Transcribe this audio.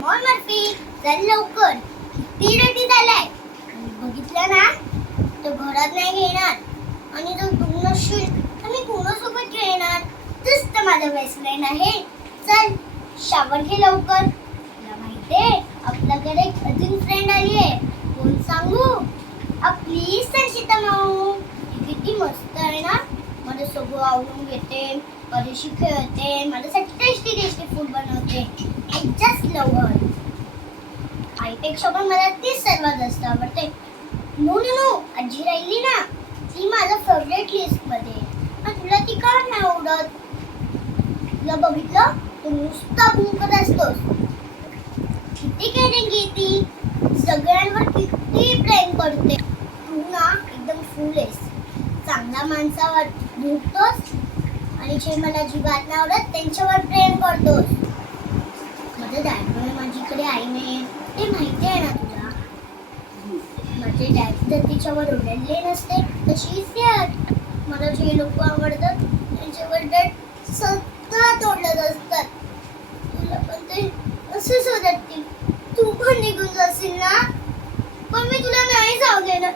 Mall Murphy चल लवकर, किती रेडी झालाय. आणि बघितलं ना तो घरात नाही घेणार. आणि जर तू नसशील तर मी कोणासोबत खेळणार. तूच तर माझा बेस्ट फ्रेंड आहे. चल शावर घे लवकर. तुला माहितीये आपल्याकडे एक अजून फ्रेंड आली आहे. कोण सांगू? आपली संचिता माऊ. ती किती मस्त आहे ना. मला सगळं आवडून घेते, माझ्याशी खेळते, माझ्यासाठी टेस्टी टेस्टी फूड बनवते. I just love her. आईपेक्षा पण मला तीच सर्वात जास्त आवडते. नो नो नो, आजी राहिली ना, ती माझ्या फेवरेट लिस्ट मध्ये. पण तुला ती का नाही आवडत? तुला बघितलं तू नुसता भुंकत असतोस. किती केअरिंग आहे ती, सगळ्यांवर किती प्रेम करते. तू ना एकदम फुल आहेस. चांगल्या माणसावर भुंकतोस आणि जे मला जीवात नाही आवडत त्यांच्यावर प्रेम करतोस. माझं डॅडमुळे माझीकडे आई नाही, ते माहिती आहे ना तुला. माझे डॅड जर तिच्यावर ओरडले नसते तशीच त्यात. मला जे लोक आवडतात त्यांच्यावर डॅड सतत ओरडत असतात. तुला पण ते असंच ओरडतील. तू पण निघून जाशील ना, पण मी तुला नाही जाऊ देणार.